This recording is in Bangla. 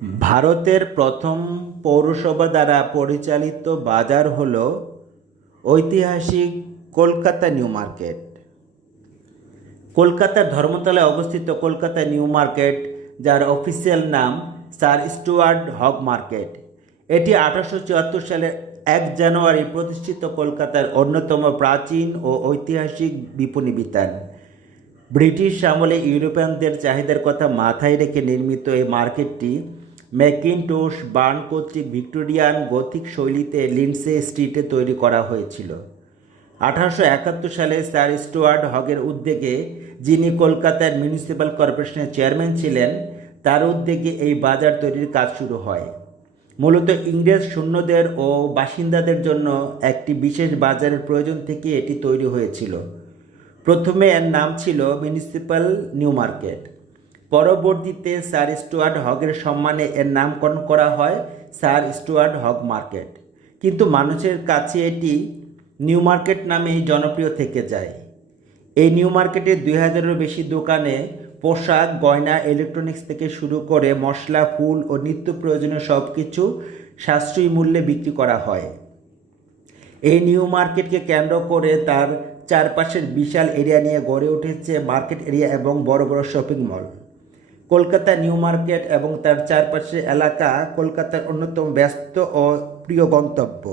ভারতের প্রথম পৌরসভা দ্বারা পরিচালিত বাজার হল ঐতিহাসিক কলকাতা নিউ মার্কেট। কলকাতার ধর্মতলায় অবস্থিত কলকাতা নিউ মার্কেট, যার অফিসিয়াল নাম স্যার স্টুয়ার্ট হগ মার্কেট, এটি 1874 সালের 1 জানুয়ারি প্রতিষ্ঠিত কলকাতার অন্যতম প্রাচীন ও ঐতিহাসিক বিপণী বিতান। ব্রিটিশ আমলে ইউরোপিয়ানদের চাহিদার কথা মাথায় রেখে নির্মিত এই মার্কেটটি ম্যাকিনটোশ বার্ন কর্তৃক ভিক্টোরিয়ান গথিক শৈলীতে লিন্ডসে স্ট্রিটে তৈরি করা হয়েছিল। 1871 সালে স্যার স্টুয়ার্ট হগের উদ্যোগে, যিনি কলকাতার মিউনিসিপ্যাল কর্পোরেশনের চেয়ারম্যান ছিলেন, তার উদ্যোগে এই বাজার তৈরির কাজ শুরু হয়। মূলত ইংরেজ সৈন্যদের ও বাসিন্দাদের জন্য একটি বিশেষ বাজারের প্রয়োজন থেকে এটি তৈরি হয়েছিল। প্রথমে এর নাম ছিল মিউনিসিপ্যাল নিউ মার্কেট। পরবর্তীতে স্যার স্টুয়ার্ট হগের সম্মানে এর নামকরণ করা হয় স্যার স্টুয়ার্ট হগ মার্কেট, কিন্তু মানুষের কাছে এটি নিউ মার্কেট নামেই জনপ্রিয় থেকে যায়। এই নিউ মার্কেটে 2000-এরও বেশি দোকানে পোশাক, গয়না, ইলেকট্রনিক্স থেকে শুরু করে মশলা, ফুল ও নিত্য প্রয়োজনীয় সব কিছু সাশ্রয়ী মূল্যে বিক্রি করা হয়। এই নিউ মার্কেটকে কেন্দ্র করে তার চারপাশের বিশাল এরিয়া নিয়ে গড়ে উঠেছে মার্কেট এরিয়া এবং বড় বড় shopping mall. Kolkata new market এবং তার চারপাশের এলাকা কলকাতার অন্যতম ব্যস্ত ও প্রিয় গন্তব্য।